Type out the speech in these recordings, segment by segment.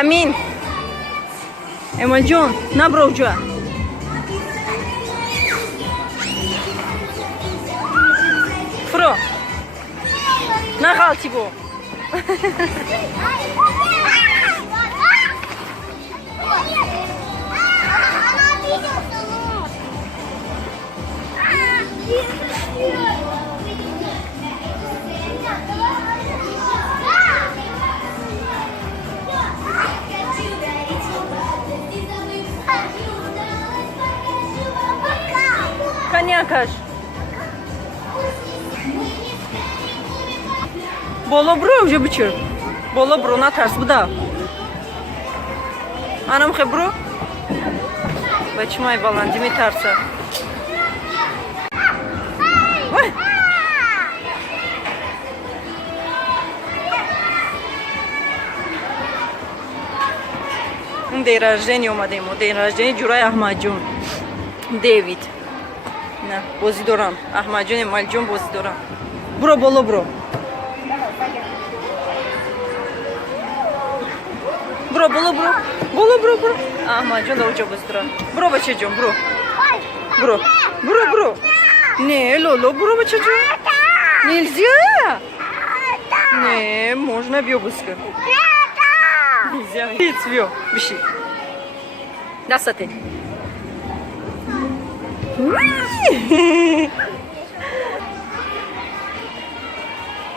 Amin. Emeljon, nabro uca. Fro. Na halti bu. Коньякаш. Bola bro уже бычыр. Bola bro на тарс буда. Анам хе bro. Бачмай балан дими тарса. Ой. День рождения омадем. День рождения Ҷурай Аҳмадҷон. Дэвид. На, бози дорам. Аҳмадҷон Эмалҷон бози дорам. Бро боло бро. Бро боло бро. Боло бро бро. Аҳмадҷон да уҷа бози дорам. Бро бачаҷон бро. Бро. Бро бро. Не, лоло бро бачаҷон. Нельзя. Не, можно бёбуска. Нельзя. Бё. Биши. Дастате.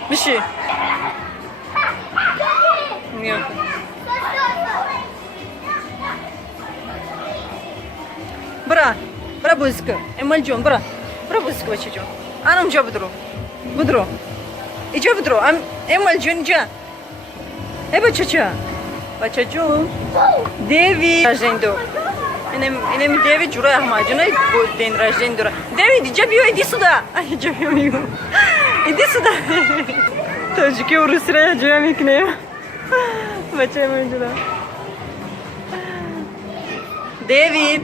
Биши. Нет. Бра. Бра бузка. Эмалҷон, бра. Бра бузка бачаҷон. Анам ҷа будро. Будро. Иҷа будро. Эмалҷон ҷа. Бачача. Бачаҷон. Дэвид. Рождение. Инем Дэвид Ҷурай Аҳмадҷон день рождения дора. Дэвид, иҷа биё, иди сюда. Иҷа биё. Иди сюда. Тоҷики урусра ҷоя мекунем. Бачаи мавҷуда. Дэвид.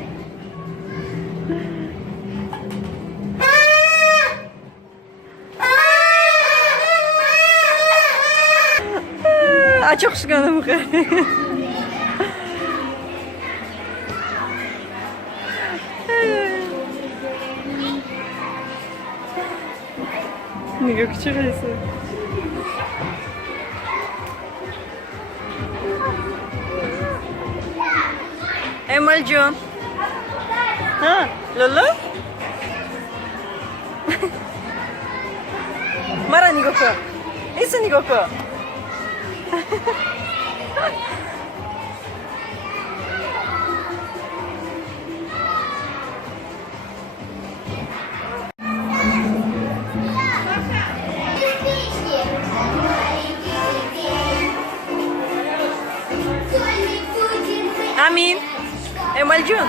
Ачоқ шиканам хе. Нигак чирайса. Эмалҷон. Ха, лола? Мара нигоҳ кун. Эса нигоҳ кун. Амин. Эмалҷон.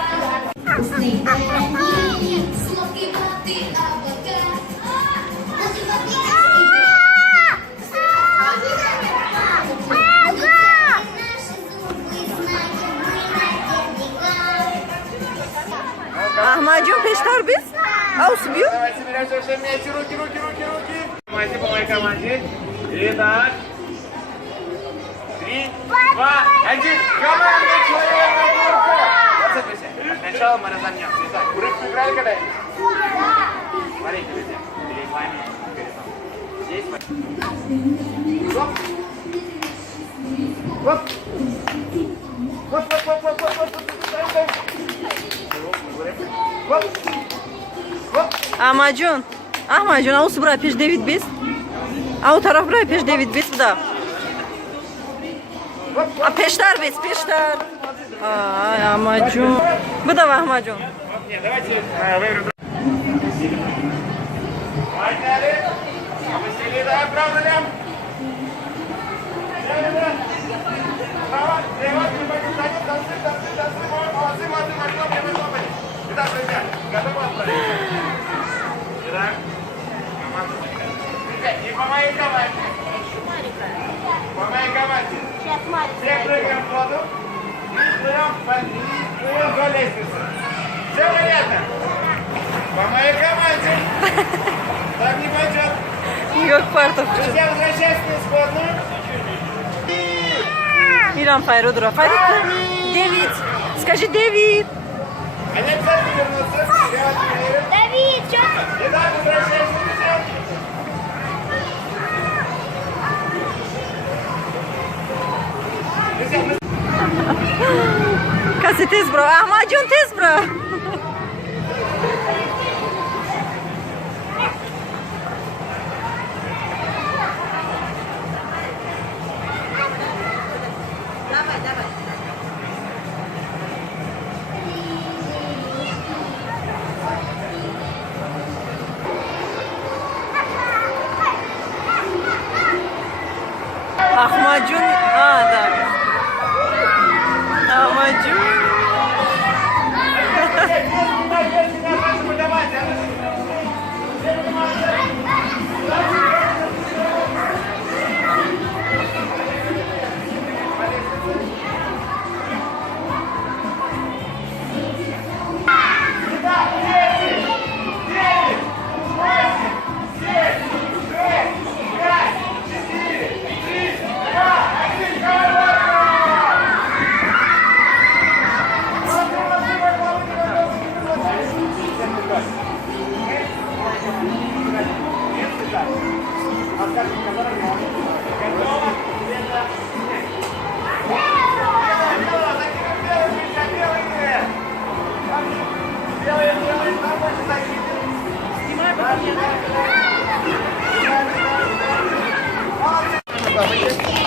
Аҳмадҷон пештар бист. Аус биё. Итак. 3, 2, 1. Команда «Человек Бурка». Сначала мы разомнемся. Итак, рыбку играли когда-нибудь? Смотрите, друзья. Перед вами. Здесь. Хоп. Хоп. Хоп, хоп, хоп, хоп, хоп, хоп. Хоп. Хоп. Аҳмадҷон. Аҳмадҷон, аус бра пеш Дэвид бист. Ау тараф бра пеш Дэвид бист буда. Пештар бист, пештар. Ай, Аҳмадҷон. Будав Аҳмадҷон. Нет, давайте выиграем. Погнали. Василий, давай правда лям. Право, лево, танцы, танцы, танцы, танцы. Молодцы, молодцы, молодцы. Итак, друзья, готовы отправить? Итак, команда. Друзья, не по моей команде. По моей команде. Все прыгаем в воду. Плывем по лестнице. Все понятно? По моей команде. Так не пойдет. Как партов. Друзья, возвращаемся на исходную. Мирам Файрудра. Файруд, Дэвид. Скажи Дэвид. А не обязательно вернуться. Давид, что ты? Итак, возвращаемся. Kasi tez bro. Ahmacun tez bro. Ahmacun. Да. Ahmacun.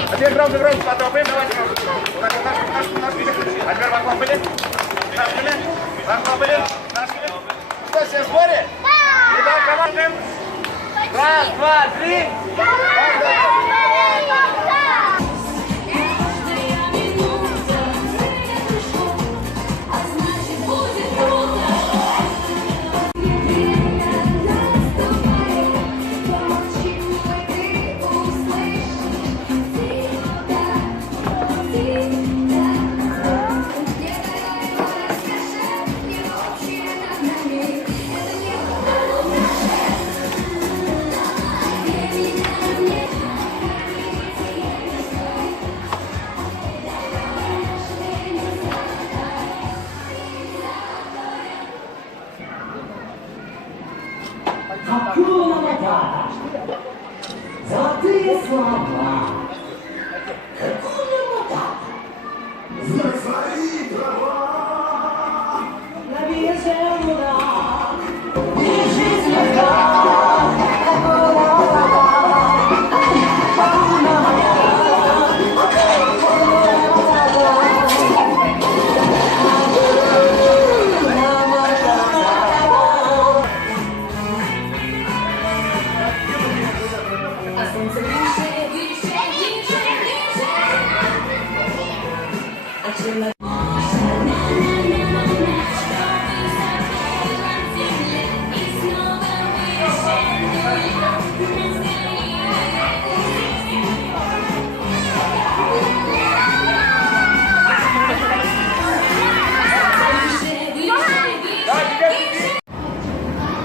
А теперь громко, потопаем, давайте. А теперь вокруг были? Вокруг были? Что, все в сборе? Да! Итак, командуем. Раз, два, три. Hakuna Matata. Золотые слова. Hakuna Matata. За свои права. Навешена. И жизнь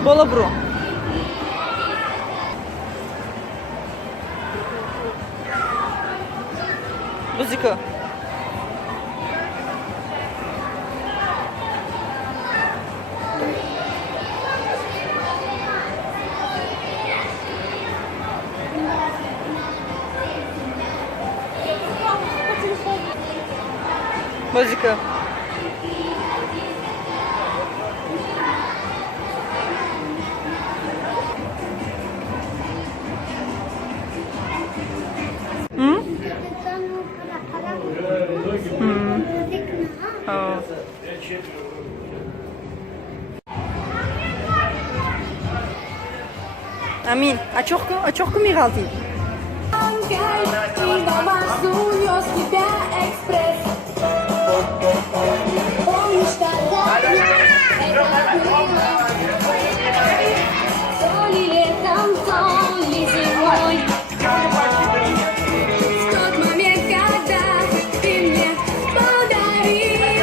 Bola bro. Muzika. Muzika. Amin, очёрку Миралди. И на Марс унес тебя экспресс. Помнишь, когда это было? То ли летом, то ли зимой. В тот момент, когда ты мне подарила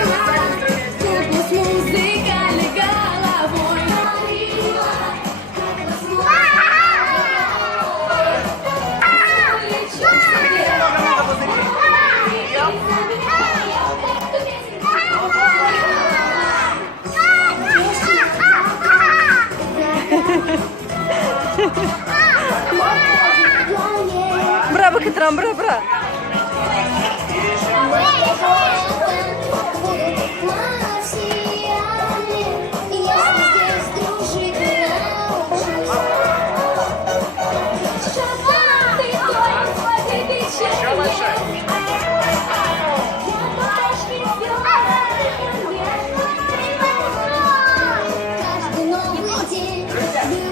куклу с музыкальной головой. Бра, бакатрам, бра, бра. Еще больше. Каждый новый день был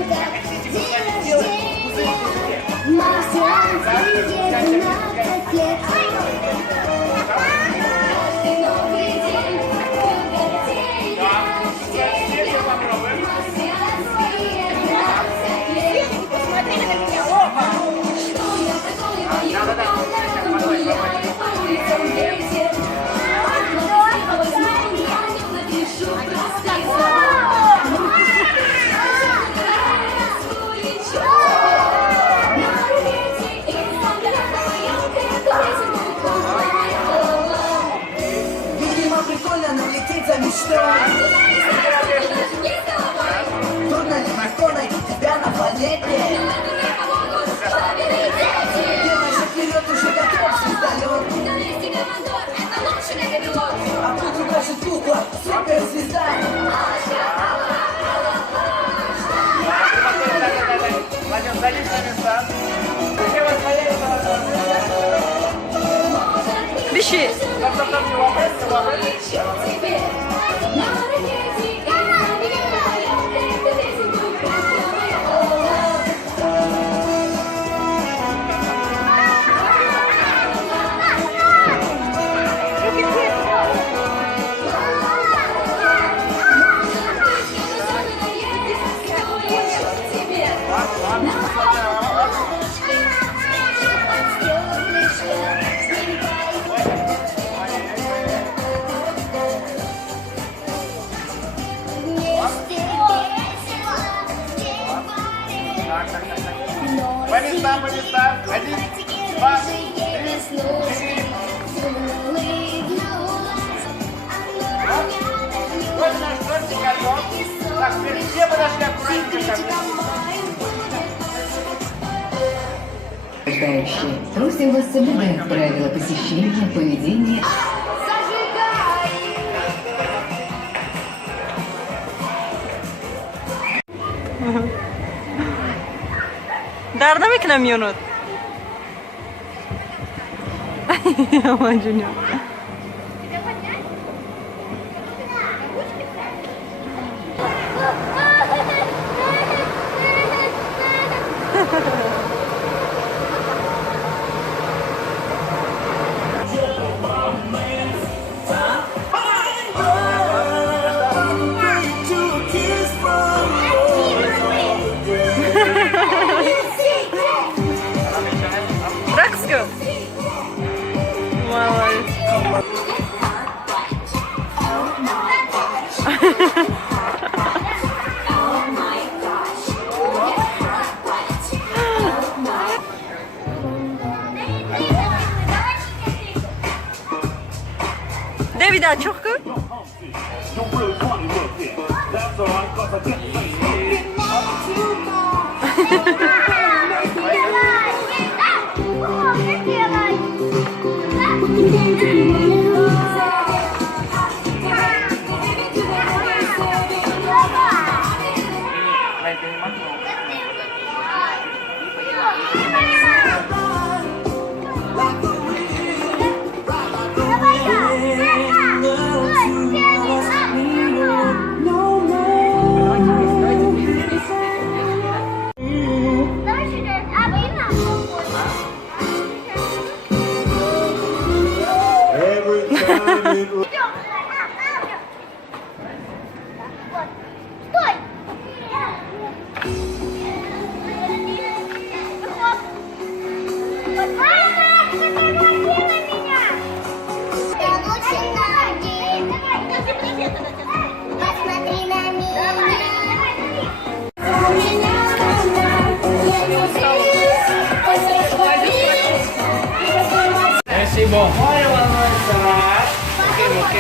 как день рождения. Марсианцы едут на котлет. Каждый новый день был как день рождения. Марсианцы едут на котлет. Посмотри на меня, опа! Что я такое пою, когда гуляет по улицам ветер. Возьму я, напишу простые слова. Видимо, прикольно налететь за мечтой. Трудно ли легко найти тебя на планете? Делай же вперед, уже готов звездолет. А тут укажет кукла, суперзвезда. Владимир, садись на места. Где вы стояли? Бежи. Стоп, не лопать. По местам, по местам. 1, 2, 3, 4. Вот наш тортик готов. Так, теперь все подошли аккуратненько ко мне. Рождающие просим вас соблюдать правила посещения, поведения. Darda mı Yunus? Aman Junior. Бraksko. Молодец. Де віда чухку? Спасибо. Море волнуется раз.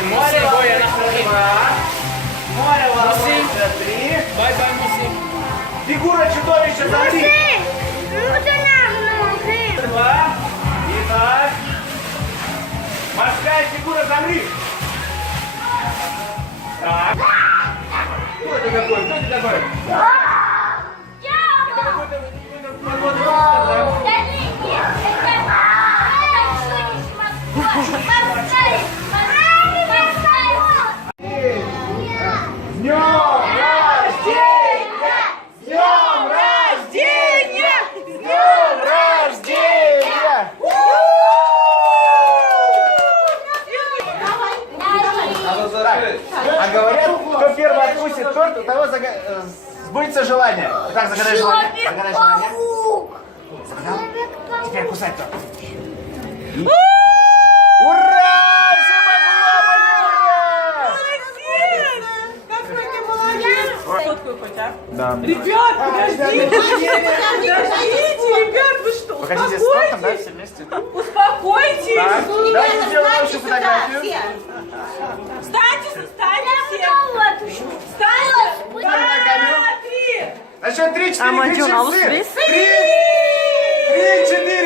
Море волнуется два. Море волнуется три. Бай-бай, Мусик. Фигура чудовища, замри. Ну це нам ноги. Два. Итак. Морская фигура, замри. Так. Кто это такой? Кто это такой? С днем рождения! С днем рождения! С днем рождения! А говорят, кто первый откусит торт, у того сбудется желание. Так, загадай желание. Загадай желание. Загадал? Теперь кусать торт. Ура! Все похлопали! Фоткаю хоть, а? Да. Ребят, подождите, ребят, вы что, Выходите с тортом, да, все вместе? успокойтесь. Так, давайте сделаем общую фотографию. Встаньте, все. Встаньте. На счет 3-4 А, Мадюна, кричим а вы «Сыр». слышите? 3, 4.